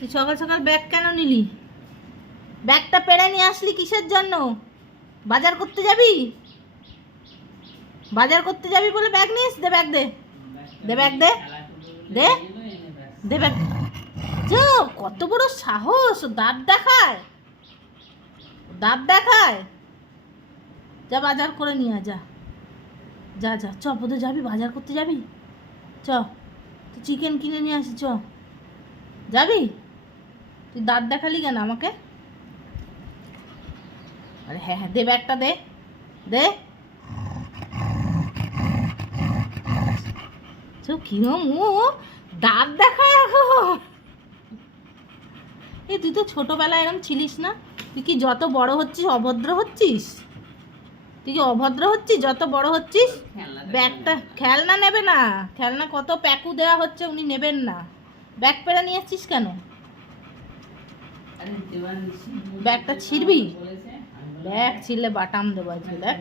তুই সকাল সকাল ব্যাগ কেন নিলি? ব্যাগটা পেড়ে নিয়ে আসলি কিসের জন্য? বাজার করতে যাবি? বাজার করতে যাবি বলে ব্যাগ নিস? দে ব্যাগ, দে দে ব্যাগ, দে দে দে ব্যাগ। যা, কত বড় সাহস! দাঁত দেখায়, দাঁত দেখায়। যা বাজার করে নিয়ে যা, যা যা। চ বোধ যাবি, বাজার করতে যাবি? চ, তুই চিকেন কিনে নিয়ে আসি। চ, যাবি? তুই দাঁত দেখালি কেন আমাকে? আরে হ্যাঁ হ্যাঁ, দে ব্যাগটা, দে দে। কিরম ও দাঁত দেখায় এখন! এই তুই তো ছোটবেলায় এরকম ছিলিস না? তুই কি যত বড় হচ্ছিস অভদ্র হচ্ছিস? তুই কি অভদ্র হচ্ছিস যত বড় হচ্ছিস? ব্যাগটা, খেলনা নেবে না? খেলনা কত প্যাকু দেওয়া হচ্ছে, উনি নেবেন না। ব্যাগ পেরে নিয়ে এসছিস কেন? ব্যাগটা ছিড়বি? ব্যাগ ছিঁড়লে বাটাম দেবো আজকে, দেখ।